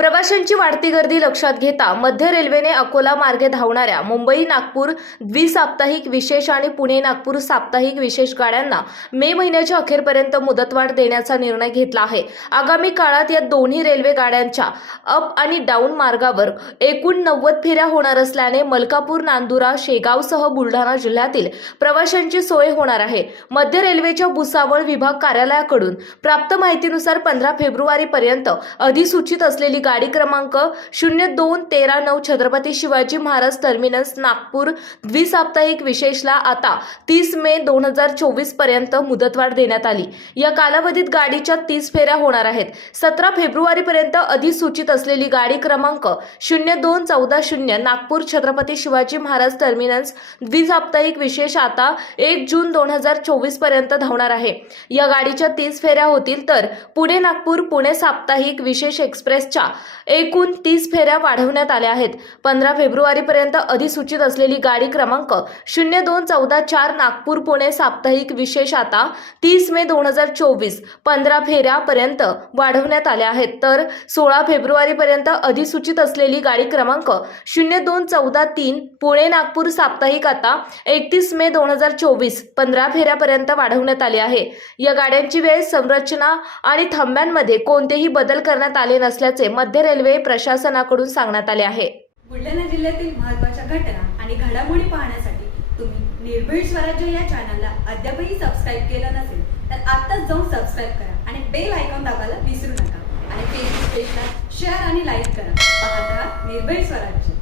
प्रवाशांची वाढती गर्दी लक्षात घेता मध्य रेल्वेने अकोला मार्गे धावणाऱ्या मुंबई नागपूर द्विसाप्ताहिक विशेष आणि पुणे नागपूर साप्ताहिक विशेष गाड्यांना मे महिन्याच्या अखेरपर्यंत मुदतवाढ देण्याचा निर्णय घेतला आहे. आगामी काळात या दोन्ही रेल्वे गाड्यांच्या अप आणि डाऊन मार्गावर एकूण नव्वद फेऱ्या होणार असल्याने मलकापूर नांदुरा शेगावसह बुलढाणा जिल्ह्यातील प्रवाशांची सोय होणार आहे. मध्य रेल्वेच्या भुसावळ विभाग कार्यालयाकडून प्राप्त माहितीनुसार पंधरा फेब्रुवारीपर्यंत अधिसूचित असलेली गाडी क्रमांक शून्य दोन तेरा नऊ छत्रपती शिवाजी महाराज टर्मिनस नागपूर द्विसाप्ताहिक विशेषला आता तीस मे दोन हजार चोवीसपर्यंत मुदतवाढ देण्यात आली. या कालावधीत गाडीच्या तीस फेऱ्या होणार आहेत. सतरा फेब्रुवारी पर्यंत अधिसूचित असलेली गाडी क्रमांक शून्य दोन चौदा शून्य नागपूर छत्रपती शिवाजी महाराज टर्मिनस द्विसाप्ताहिक विशेष आता एक जून दोन हजार चोवीसपर्यंत धावणार आहे. या गाडीच्या तीस फेऱ्या होतील तर पुणे नागपूर पुणे साप्ताहिक विशेष एक्सप्रेसच्या एकूण तीस फेऱ्या वाढवण्यात आल्या आहेत. पंधरा फेब्रुवारीपर्यंत अधिसूचित असलेली गाडी क्रमांक शून्य दोन चौदा चार नागपूर पुणे साप्ताहिक विशेष आता तीस मे दोन हजार चोवीस पंधरा फेऱ्यापर्यंत वाढवण्यात आल्या आहेत. तर सोळा फेब्रुवारीपर्यंत अधिसूचित असलेली गाडी क्रमांक शून्य दोन चौदा तीन पुणे नागपूर साप्ताहिक आता एकतीस मे दोन हजार चोवीस पंधरा फेऱ्यापर्यंत वाढवण्यात आली आहे. या गाड्यांची वेळ संरचना आणि थांब्यांमध्ये कोणतेही बदल करण्यात आले नसल्याचे मध्य रेल्वे प्रशासनाकडून सांगण्यात आले आहे. बुलढाणा जिल्ह्यातील महत्त्वाच्या घटना आणि घडामोडी पाहण्यासाठी तुम्ही निर्भीड स्वराज्य या चॅनलला अद्यापही सबस्क्राईब केलं नसेल तर आत्ताच जाऊन सबस्क्राईब करा आणि बेल आयकॉन दाबायला विसरू नका. आणि फेसबुक पेजला शेअर आणि लाईक करा. पाहत राहा निर्भीड स्वराज्य.